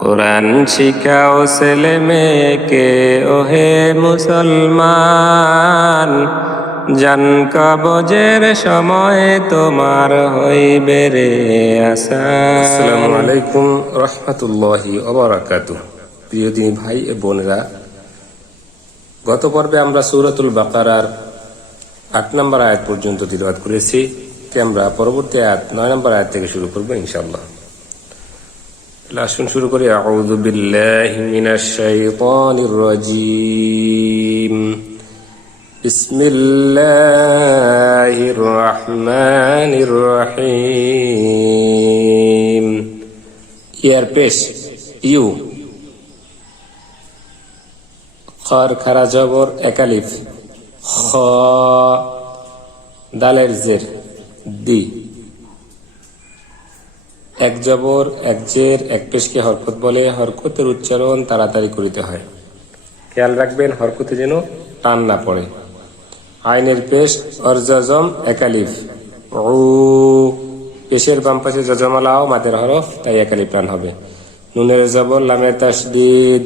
কোরআন শিখাও ছেলে মেয়েকে ওহে মুসলমান, জান কবজের সময় তোমার হইবে রে আসান। আসসালামু আলাইকুম রহমতুল্লাহি ওয়া বারাকাতুহু। প্রিয় দিনী ভাই ও বোনেরা, গত পর্বে আমরা সূরাতুল বাকারার 8 নম্বর আয়াত পর্যন্ত তিলাওয়াত করেছি। আমরা পরবর্তী আয়াত 9 নম্বর আয়াত থেকে শুরু করব ইনশাআল্লাহ। আসুন শুরু করি। আউযু বিল্লাহি মিনাশ শাইতানির রাজীম। বিসমিল্লাহির রহমানির রহিম। ইয়ার পেশ ইউ, খর খারা জবর একালিফ, খ দালের জের দি, এক জবর এক জের এক পেশকে হরকত বলে। হরকতের উচ্চারণ তাড়াতাড়ি করিতে হয়, খেয়াল রাখবেন হরকতে যেন টান না পড়ে। আইনের পেশ অরজম একালিফ, উ পেশের বাম পাশে জজমালাও মাদের হরফ, তাই একালিফ টান হবে। নুনের জবর লামে তাসদিদ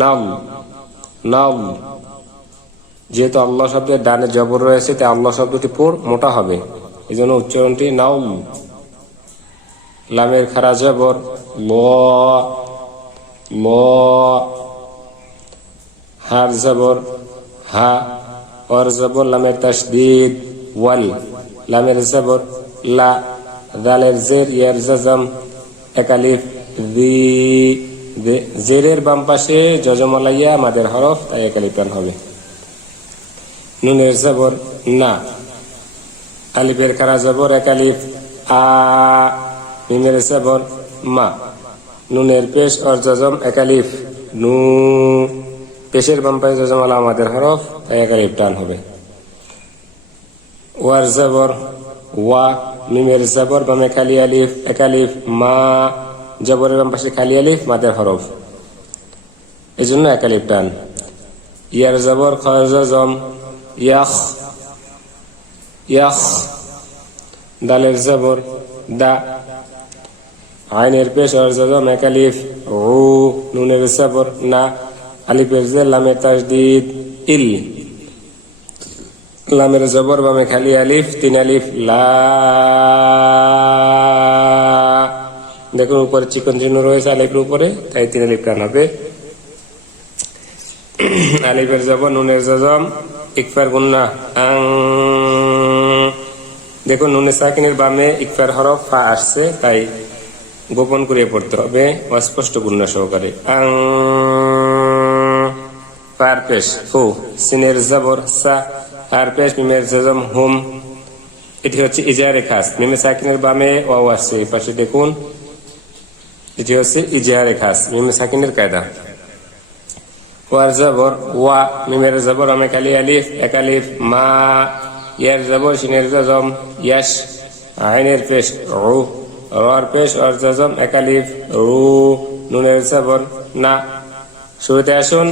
নাম নাম, যেহেতু আল্লাহ শব্দের ডানে জবর রয়েছে তাই আল্লাহ শব্দটি পুর মোটা হবে, এই জন্য উচ্চারণটি নাম। লামের খারা জবর ল ল, হার জবর হা, ওর জবর লামের তাসদিদ ওয়াল, লামের জবর লা, দালের জের ইয়ার জজম একালিফ দি, জেরের বাম পাশে জজমালাইয়া মাদের হরফ, তাই একালিফ টান হবে। নুনের জবর না, আলিফের খারা জবর একালিফ আ, মিমের জবর মা, নুনের পেশ অর জজম একালিফ নু, পেশের বাম পাশে জজমালা মাদের হরফ, তাই একালিফ টান হবে। ওয়ার জবর ওয়া, মিমের জবর বামে খালি আলিফ একালিফ মা, জবরের বাম পাশে খালি আলিফ মাদের হরফ, এই জন্য একালিফ টান। ইয়ার জবর খর জজম ইয়াখ ইয়াখ, দালের জবর দা, আইনের পেশ অর জজম একালিফ উ, নুনের জবর না, আলিফের জের লামে তাসদিদ ইল, লামের জবর বামে খালি আলিফ তিন আলিফ লা, দেখুন উপরে চিকন চিহ্ন রয়েছে আলিফের উপরে, তাই তিন আলিফ টান হবে। আলিফের জবর নুনের জজম ইকফার গুন্না আং, দেখুন নুনে সাকিনের বামে ইকফার হরফ ফা আসছে, তাই গোপন করে পড়তে হবে অস্পষ্ট গুন্না সহকারে। আং ফার পেশ ফু, সিনের জবর সা, আর পেশ মিমের জজম হুম, এটি হচ্ছে ইজাহারে খাস। মিমে সাকিনের বামে ওয়াও আসছে, এই পাশে দেখুন এটি হচ্ছে ইজাহারে খাস, মিমে সাকিনের কায়দা। ওয়ার জবর ওয়া, মিমের জবর আমে খালি আলিফ একালিফ মা, ইয়ার জবর সিনের জজম ইয়াশ, আইনের পেশ রু, রর পেশ অর জজম একালিফ রু, নুনের জবর না। শুরুতে আসুন,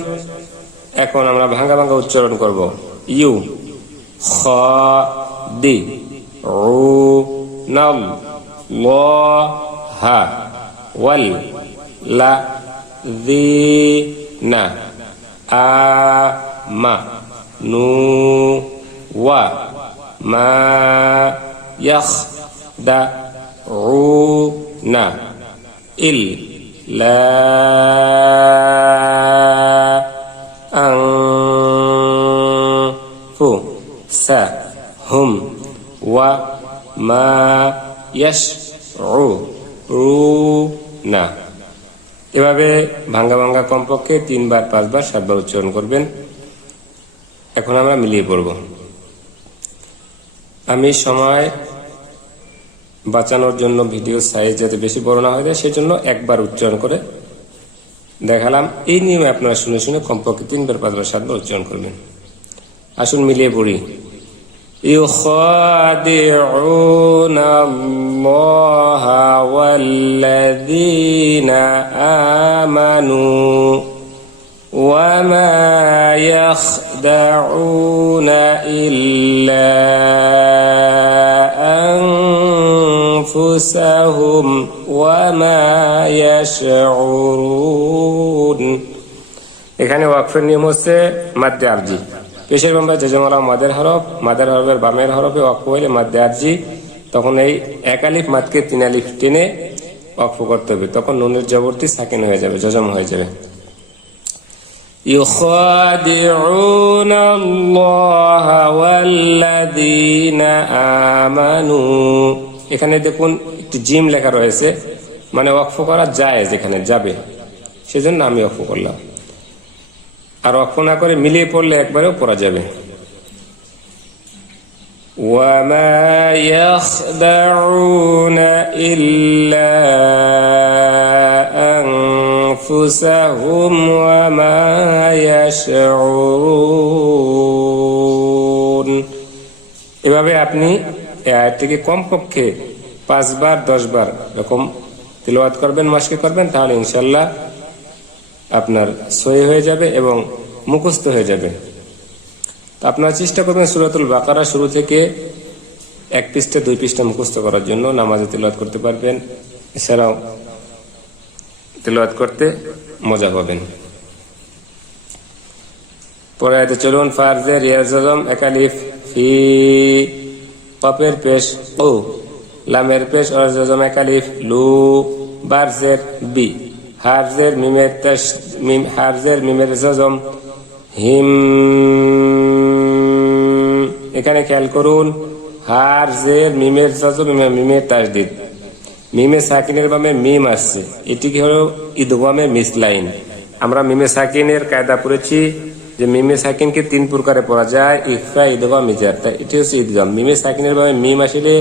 এখন আমরা ভাঙ্গা ভাঙ্গা উচ্চারণ করব। ইউ খ দি রু নাম ল হা ওয়াল লা দি না আ মা নু ওয়া মা ইয়াখ দা উ না ইল লা আং ফু সা হুম ওয়া মা ইয়াশ উ না। এভাবে ভাঙ্গা ভাঙ্গা কমপক্ষে 3 বার 5 বার 7 বার উচ্চারণ করবেন। এখন আমরা মিলিয়ে পড়ব। আমি সময় বাঁচানোর জন্য ভিডিও সাইজ যাতে বেশি বড় না হয়ে যায় সেজন্য একবার উচ্চারণ করে দেখালাম। এই নিয়মে আপনারা শুনে শুনে কমপক্ষে 3 বার 5 বার 7 বার উচ্চারণ করবেন। আসুন মিলিয়ে পড়ি। يخادعون الله والذين آمنوا وما يخدعون إلا أنفسهم وما يشعرون এখানে ওয়াকফের নিয়ম হচ্ছে মাদ্দে আরজি পেশের বামে জজমালা মাদের হরফের বামের হরফে ওয়াকফ হইলে মাদ্দে আরজি তখন এই এক আলিফ মাদকে 3 আলিফ টেনে ওয়াকফ করতে হবে তখন নুনের জবরটি সাকিন হয়ে যাবে জজম হয়ে যাবে يخادعون الله والذين آمنوا এখানে দেখুন একটু জিম লেখা রয়েছে মানে ওয়াকফ করা যায় যেখানে যাবে সেজন্য আমি ওয়াকফ করলাম আর ওয়াকফ না করে মিলিয়ে পড়লে একবারেও পড়া যাবে وما يخدعون إلا أنفسهم وما يشعرون এভাবে আপনি এই আয়াতটিকে কমপক্ষে 5 বার 10 বার এরকম তিলাওয়াত করবেন মাসকে করবেন তাহলে ইনশাআল্লাহ আপনার সহি হয়ে যাবে এবং মুখস্থ হয়ে যাবে আপনারা চেষ্টা করবেন সূরাতুল বাকারা শুরু থেকে 1 পৃষ্ঠা 2 পৃষ্ঠা মুখস্থ করার জন্য নামাজে তিলাওয়াত করতে পারবেন এছাড়াও তিলাওয়াত করতে মজা পাবেন পরে আয়াতে চলুন ফারজের ইয়াজম একালিফ ফি কফের পেশ ও লামের পেশ অজম একালিফ লু বারজের বি হারজের মিমের তাশ মিম হারজের মিমের জজম হিম এখানে খেয়াল করুন হারজের মিমের জজম মিমের তাসদীদ মিমে সাকিনের বামে মিম আসছে এটি কি হলো ইদগামে মিসলাইন আমরা মিমে সাকিনের কায়দা পড়েছি যে মিমে সাকিনকে 3 প্রকারে পড়া যায় ইখফা ইদগাম ইজার তাই এটি হচ্ছে ইদগাম মিমে সাকিনের বামে মিম আসলে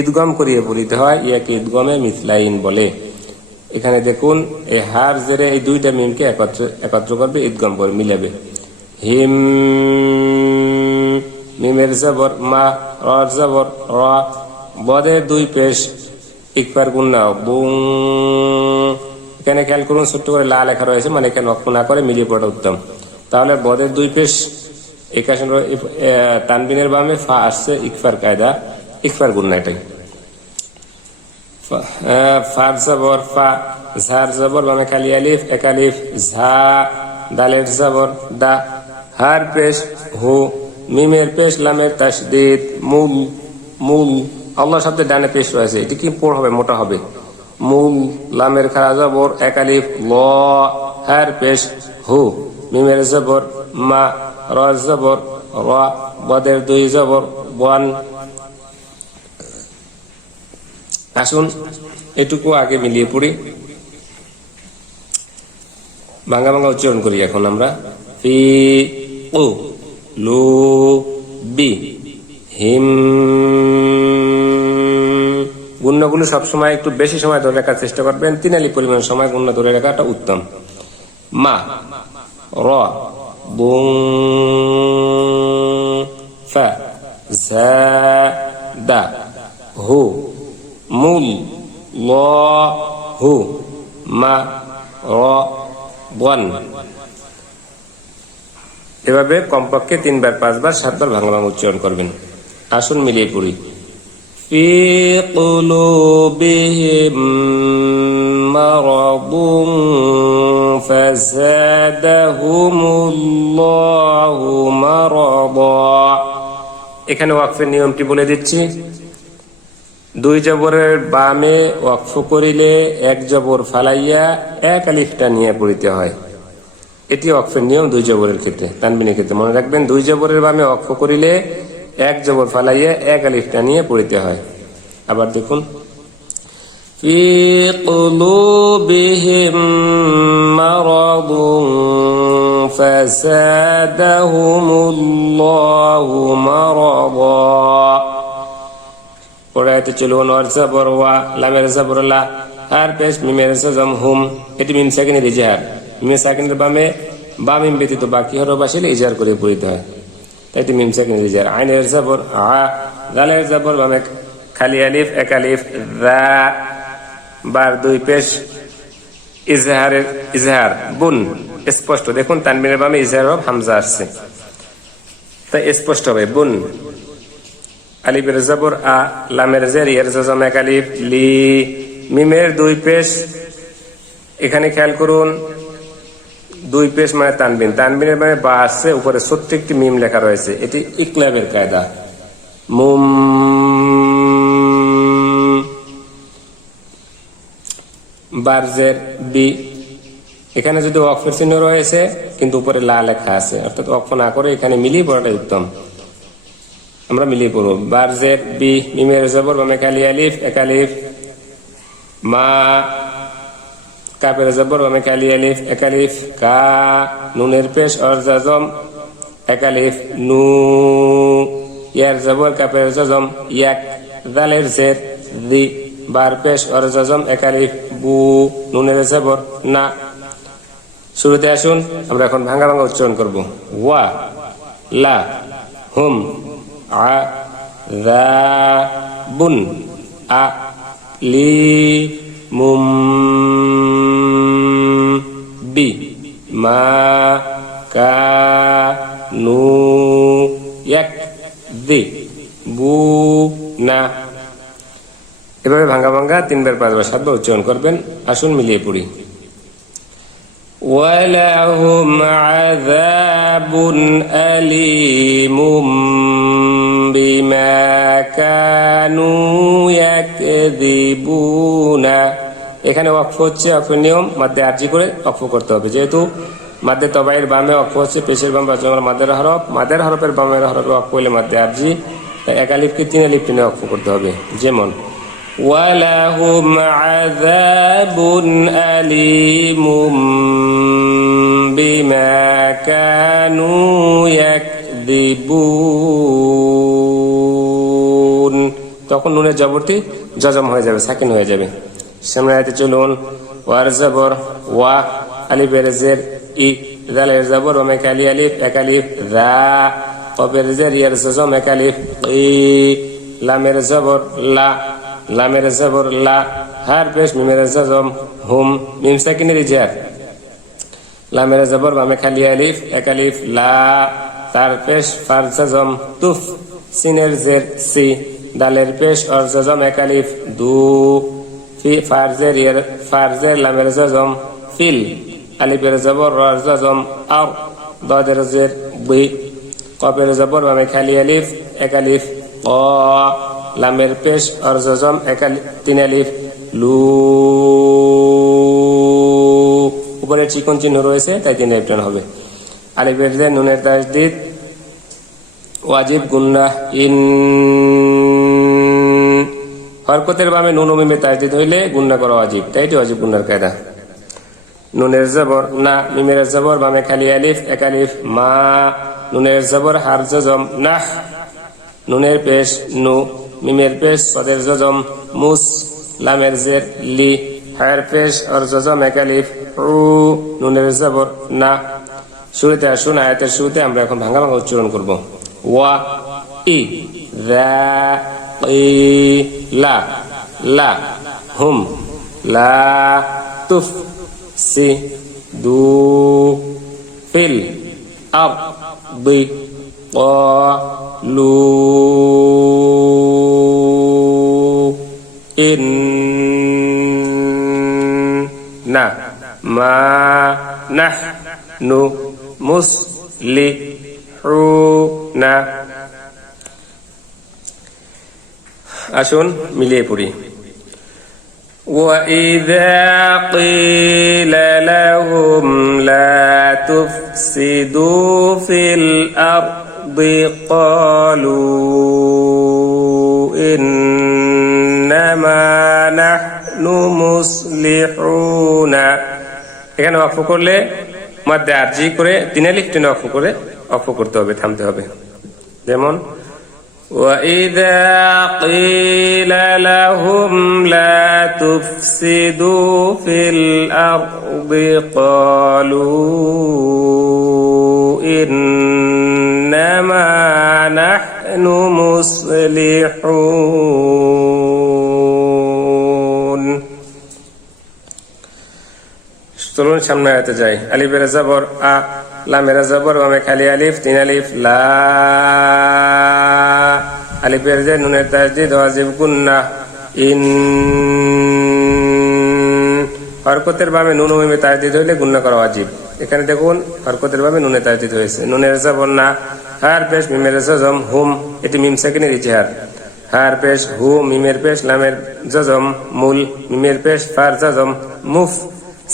ইদগাম করিয়ে পড়িতে হয় ইয়াকে ইদগামে মিসলাইন বলে এখানে দেখুন এই হারজের এই দুইটা মিমকে একত্র করবে ইদগাম করে মিলাবে হিম মিমের জবর মা র জবর র বদের 2 পেশ ইকবার গুন্না বুং এখানে খেয়াল করুন ছোট্ট করে লা লেখা রয়েছে মানে এখানে ওয়াকফ না করে মিলিয়ে পড়া উত্তম তাহলে বদের 2 পেশ একাশন তানবিনের বামে ফা আসছে ইকফার কায়দা ইকফার গুন্না এটাই ফার জবর ফা ঝার জবর বামে খালি আলিফ এক আলিফ ঝা দালের জবর দা হার পেশ হু মিমের পেশ লামের তাসদীদ মূল মূল আল্লাহ শব্দের ডানে পেশ রয়েছে এটি কি পড় হবে মোটা হবে মূল লামের খারা জবর এক আলিফ ল হার পেশ হু মিমের জবর মা র জবর র বদের 2 জবর ওয়ান আসুন এটুকু আগে মিলিয়ে পড়ি ভাঙা ভাঙা উচ্চারণ করি এখন আমরা ফি ও লু বি হিম গুণগুলো সবসময় একটু বেশি সময় ধরে রাখার চেষ্টা করবেন 3 আলিফ পরিমাণ সময় গুণ ধরে রাখাটা উত্তম মা র বুং ফা জা দা হু মূল ল হু মা র বন এভাবে কমপক্ষে 3 বার 5 বার 7 বার ভাঙা ভাঙা উচ্চারণ করবেন আসুন মিলিয়ে পড়ি ফি কুলুবিহিম মারাদুন ফাযাদাহুমুল্লাহু মারাদা এখানে ওয়াকফের নিয়মটি বলে দিচ্ছি 2 জবরের বামে ওয়াকফ করিলে 1 জবর ফালাইয়া 1 আলিফটা নিয়ে পড়িতে হয় এটি ওয়াকফের নিয়ম 2 জবরের ক্ষেত্রে তানবিনের ক্ষেত্রে মনে রাখবেন 2 জবরের বামে ওয়াকফ করিলে 1 জবর ফালাইয়া 1 আলিফটা নিয়ে পড়িতে হয় আবার দেখুন ফি কুলুবিহিম মারাদুন ফাযাদাহুমুল্লাহু মারাদা পরে আয়াতে চলুন ওয়ার জবর ওয়া লামের জবর লা আর পেশ মিমের জজম হুম এটি মিম সাকিনের ইজহার মিম সাকিনের বামে বা মিম ব্যতীত বাকি হরফ আসলে ইজহার করে পড়িতে হয় তাই এটি মিম সাকিনের ইজহার আইনের জবর আ দালের জবর বামে খালি আলিফ এক আলিফ দা বার 2 পেশ ইজহারের ইজহার বুন স্পষ্ট দেখুন তানবিনের বামে ইজহার হরফ হামজা আসছে তাই স্পষ্ট হবে বুন আলিফের জবর আ, লামের জের, ইয়ার জজম এক আলিফ, লি। মিমের দুই পেশ, এখানে খেয়াল করুন, দুই পেশ মানে তানবিন, তানবিনের মানে বা আসছে, উপরে ছোট্ট একটি মিম লেখা রয়েছে, এটি ইকলাবের কায়দা। মুম, বারজের বি, এখানে যদি ওয়াকফের চিহ্ন রয়েছে কিন্তু উপরে লা লেখা আছে, অর্থাৎ ওয়াকফ না করে এখানে মিলিয়ে পড়াটাই উত্তম। আমরা মিলিয়ে পড়ব। বারজের বি, মিমের জবর বামে কালি আলিফ এক আলিফ, মা, কাপের জবর বামে কালি আলিফ এক আলিফ, কা, নুনের পেশ অর জজম এক আলিফ, নু, ইয়ার জবর কাপের জজম ইয়াক, দালের জের দি, বার পেশ অর জজম এক আলিফ, বু, নুনের জবর না। শুরুতে আসুন আমরা এখন ভাঙা ভাঙা উচ্চারণ করব। ওয়া, লা, হুম, আ, দা, বুন, আ, লি, মুম, বি, মা, কা, নু, ইয়াক, দি, বু, না। এভাবে ভাঙ্গা ভাঙ্গা 3 বার 5 বার 7 বার উচ্চারণ করবেন। আসুন মিলিয়ে পড়ি। ওয়ালাহুম আযাবুন আলীমুম বিমা কানু ইয়াকযিবুনা। এখানে ওয়াকফ হচ্ছে, ওয়াকফের নিয়ম মাদ্দে আরজি করে ওয়াকফ করতে হবে। যেহেতু মাদ্দে তবাইয়ের বামে ওয়াকফ হচ্ছে, পেশের বামে মাদ্দের হরফ, মাদ্দের হরফের বামের হরফে ওয়াকফ হইলে মাদ্দে আরজি, তাই এক আলিফকে 3 আলিফ টেনে ওয়াকফ করতে হবে। যেমন ওয়ালাহুম আযাবুন আলীমুম বিমা কানু ইয়াকযিবুন, তখন নুনের জবরটি জজম হয়ে যাবে, সাকিন হয়ে যাবে। সামনে আয়াতে চলুন। ওয়ার জবর ওয়া, আলিফের জের ই, দালের জবর ওয়া কালি আলিফ এক আলিফ, দা, কফের জের ইয়ার জজম এক আলিফ, ই, লামের জবর লা, লামের জবর লা, হার পেশ মিমের জজম হুম, মিম সাকিনের ইজার, লামের জবর বামে খালি আলিফ এক আলিফ, লা, তার পেশ ফার জজম তুফ, সিনের জের সি, দালের পেশ অর জজম এক আলিফ, দু, ফি, ফারজের ইয়ার, ফারজের লামের জজম ফিল, আলিফের জবর রর জজম আর, দাদের জের বি, কফের জবর বামে খালি আলিফ এক আলিফ, ক, লামের পেশ অর জজম এক আলিফ 3 আলিফ, লু, উপরে চিকন চিহ্ন রয়েছে তাই 3 আলিফ টান হবে। আলিফের জের নুনের তাসদীদ ওয়াজিব গুন্নাহ ইন, হরকতের বামে নুন ও মিমে তাসদীদ হইলে গুন্না করা ওয়াজিব, তাই এটি ওয়াজিব গুন্নার কায়দা। নুনের জবর না, মিমের জবর বামে খালি আলিফ এক আলিফ, মা, নুনের জবর হার জজম নাহ, নুনের পেশ নু, মিমের পেশ সদের জজম মুস, লামের জের লি, হায়ের পেশ অর জজম এক আলিফ, উ, নুনের জবর না। শুরুতে আসুন, আয়াতের শুরুতে আমরা এখন ভাঙা ভাঙা উচ্চারণ করব। ওয়া, ই, দা, ই, লা, লা, হুম, লা, তুফ, সি, দু, ফিল, আর, বি, ক, লু, ইন, না, মা, নাহ, নু, মুস, লি, হু, না। আসুন মিলিয়ে পড়ি। وَإِذَا قِيلَ لَهُمْ لَا تُفْسِدُوا فِي الْأَرْضِ قَالُوا إِنَّمَا نَحْنُ مُصْلِحُونَ। এখানে ওয়াকফ করলে মাদ্দে আরজি করে 3 আলিফ টেনে ওয়াকফ করে ওয়াকফ করতে হবে, থামতে হবে। যেমন وَإِذَا قِيلَ لَهُمْ لَا تُفْسِدُوا فِي الْأَرْضِ قَالُوا إِنَّمَا نَحْنُ مُصْلِحُونَ। চলুন সামনে আয়াতে যাই। আলিফের জবর আ, লামের জবর বামে খালি আলিফ 3 আলিফ, লা, আলিফের জের নুনের তাসদিদ ওয়াজিব গুন্নাহ ইন হরকতের বামে নুন ও মিমে তাসদিদ হইলে গুন্না করা ওয়াজিব। এখানে দেখুন হরকতের বামে নুনে তাসদিদ হয়েছে, নুনের জবর না, হার পেশ মিমের জজম হুম, এটি মিম সাকিনের ইজহার, হার পেশ হু, মিমের পেশ লামের জজম মুল, মিমের পেশ ফার জজম মুফ,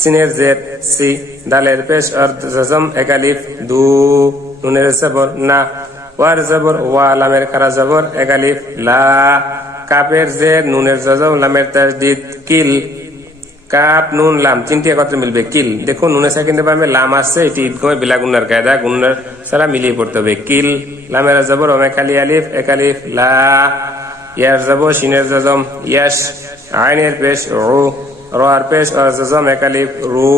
সিনের জের সি, দালের পেশ অর্ধ জজম এক আলিফ দু, নুনের জবর না, ওয়ার জবর ওয়া, লামের খারা জবর এক আলিফ লা, কাপের জের নুনের জজম লামের তাসদিদ কিল, কাপ নুন লাম তিনটি একত্রে মিলবে কিল। দেখুন নুনে সাকিনের বামে লাম আসছে, এটি ইদগমে বিলা গুন্নার কায়দা, গুন্নার ছাড়া মিলিয়ে পড়তে হবে। কিল, লামের জবর ওমে খালি আলিফ এক আলিফ লা, ইয়ার জবর শিনের জজম ইয়াশ, আইনের পেশ রু, রার পেশ আর জজম এক আলিফ রু,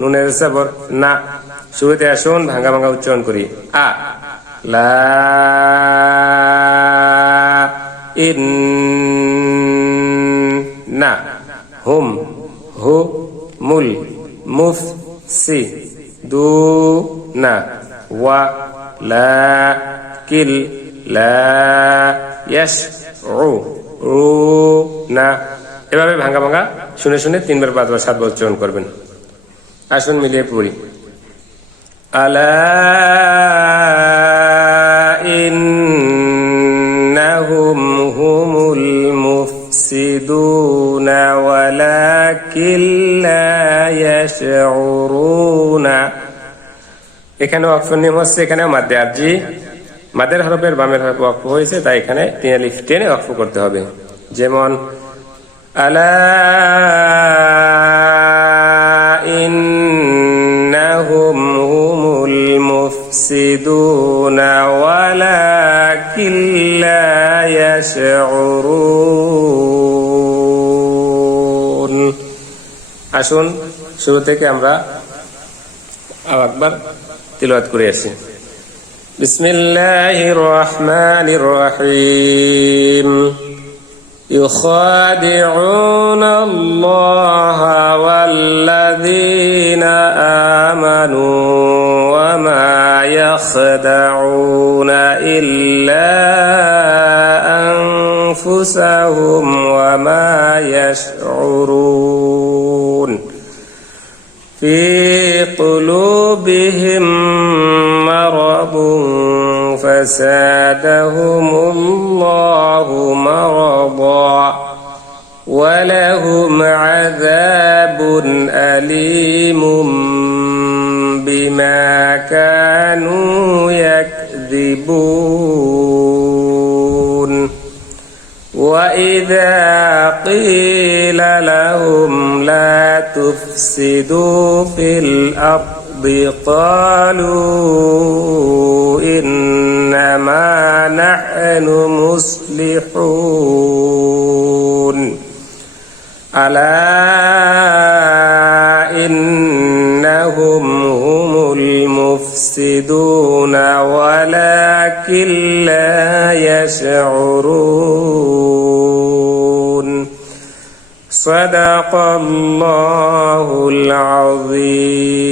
নুনের জবর না। শুরুতে আসুন ভাঙ্গা ভাঙ্গা উচ্চারণ করি। আ লা ইন না, হুম হু মুল, মুফ সি, দু না, ওয়া লা কিল লা ইয়াশ রু রু না। এভাবে ভাঙ্গা ভাঙ্গা শুনে শুনে 3 বার 5 বার 7 বার উচ্চারণ করবেন। আসুন মিলিয়ে পড়ি। আলা ইন্নাহুম হুমুল মুফসিদুনা ওয়ালাকিন লা ইয়াশউরুনা। এখানে ওয়াকফ নিয়ম হচ্ছে, এখানে মাদ্দে আরজি, মাদের হরফের বামের হরফ ওয়াকফ হয়েছে, তাই এখানে 3 আলিফ টেনে ওয়াকফ করতে হবে। যেমন আলা ইন্নাহুম হুমুল মুফসিদুনা ওয়ালাকিন লা ইয়াশউরুন। আসুন শুরু থেকে আমরা আরেকবার তিলাওয়াত করে আসি। বিসমিল্লাহির রহমানির রহিম। يخادعون الله والذين آمنوا وما يخدعون إلا أنفسهم وما يشعرون في قلوبهم مرض فزادهم الله مرضا ولهم عذاب أليم بما كانوا يكذبون وإذا قيل لهم لا تفسدوا في الأرض قالوا إنما نحن مصلحون ألا إنهم هم المفسدون ولكن لا يشعرون صدق الله العظيم